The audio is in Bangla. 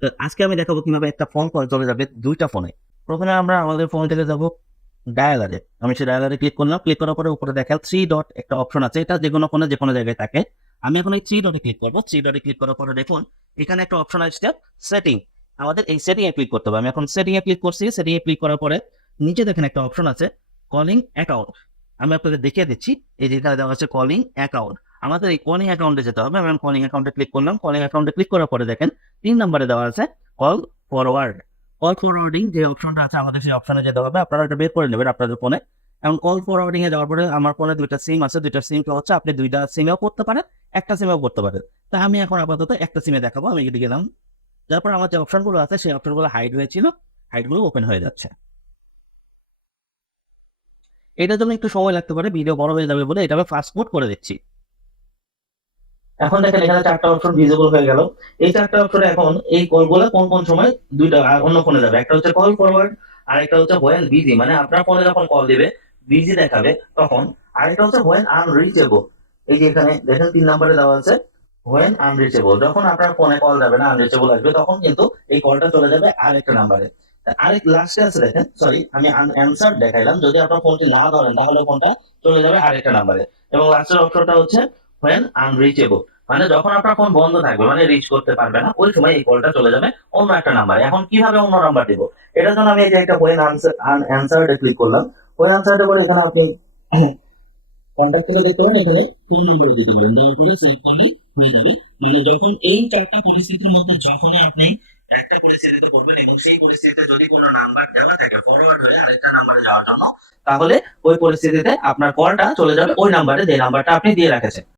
তো আজকে আমি দেখাবো কিভাবে একটা ফোন কল চলে যাবে দুইটা ফোনে। প্রথমে আমরা আমাদের ফোন থেকে যাব ডায়ালারে। আমি সেই ডায়ালারে ক্লিক করলাম। ক্লিক করার পরে উপরে দেখেন 3 ডট একটা অপশন আছে। এটা যেকোনো ফোনে যেকোনো জায়গায় থাকে। আমি এখন এই 3 ডটে ক্লিক করব। 3 ডটে ক্লিক করার পরে দেখুন এখানে একটা অপশন আসছে সেটিং। আমাদের এই সেটিং এ ক্লিক করতে হবে। আমি এখন সেটিং এ ক্লিক করছি। সেটিং এ ক্লিক করার পরে নিচে দেখেন একটা অপশন আছে কলিং অ্যাকাউন্ট। আমি আপনাদের দেখিয়ে দিচ্ছি। এই যে এখানে দেওয়া আছে কলিং অ্যাকাউন্ট। আমাদের এই কলিং অ্যাকাউন্টে যেতে হবে। আমি কলিং অ্যাকাউন্টে ক্লিক করলাম। কলিং অ্যাকাউন্টে ক্লিক করার পরে দেখেন 3 নম্বরে দেওয়া আছে কল ফরওয়ার্ড। কল ফরওয়ার্ডিং যে অপশনটা আছে আমাদের সেই অপশনে যেতে হবে। আপনারা এটা বের করে নেবেন আপনাদের ফোনে। এখন কল ফরওয়ার্ডিং এ যাওয়ার পরে আমার ফোনে ২ টা সিম আছে। ২ টা সিম হচ্ছে আপনি ২ টা সিমেও করতে পারেন, একটা সিমেও করতে পারেন। তো আমি এখন আপাতত একটা সিমে দেখাবো। আমি এদিকে গেলাম। তারপর আমার যে অপশনগুলো আছে সেই অপশনগুলো হাইড হয়েছিল। হাইডগুলো ওপেন হয়ে যাচ্ছে। এটার জন্য একটু সময় লাগতে পারে, ভিডিও বড় হয়ে যাবে বলে এটা আমি ফাস্ট মোড করে দিচ্ছি। এখন দেখেন এখানে 4টা অপশন ভিজিবল হয়ে গেল। এই 4টা অপশনে এখন এই কলগুলো কোন কোন সময় দুইটা অন্য ফোনে যাবে। একটা হচ্ছে কল ফরওয়ার্ড, আরেকটা হচ্ছে হোয়েন বিজি, মানে আপনার ফোনে যখন কল দিবে বিজি দেখাবে তখন। আরেকটা হচ্ছে হোয়েন আনরিচেবল। এই যে এখানে দেখেন 3 নম্বরে দেওয়া আছে হোয়েন আনরিচেবল। যখন আপনার ফোনে কল যাবে না, আনরিচেবল আসবে, তখন কিন্তু এই কলটা চলে যাবে আরেকটা নাম্বারে। আরেক লাস্টে আছে দেখেন, সরি আমি আনঅ্যানসার দেখাইলাম। যদি আপনার ফোনটি না ধরেন তাহলে ফোনটা চলে যাবে আরেকটা নাম্বারে। এবং লাস্টের অপশনটা হচ্ছে when unreachable, মানে যখন আপনার ফোন বন্ধ থাকবে, মানে রিচ করতে পারবে না, ওই সময় এই কলটা চলে যাবে অন্য একটা নাম্বারে। এখন কিভাবে অন্য নাম্বার দিব, এটার জন্য আমি এই যে একটা when unanswered ক্লিক করলাম। when answered পরে এখানে আপনি কন্ট্যাক্টে দেখতে পারেন, এখানে ফোন নাম্বার দিতে পারেন। দেওয়ার পরে সেভ করলে হয়ে যাবে। মানে যখন এই 4টা পরিস্থিতির মধ্যে যখনই আপনি একটা পরিস্থিতিতে পড়বেন এবং সেই পরিস্থিতিতে যদি কোনো নাম্বার দেওয়া থাকে ফরওয়ার্ড হয়ে আরেকটা নাম্বারে যাওয়ার জন্য, তাহলে ওই পরিস্থিতিতে আপনার কলটা চলে যাবে ওই নাম্বারে যে নাম্বারটা আপনি দিয়ে রাখেছেন।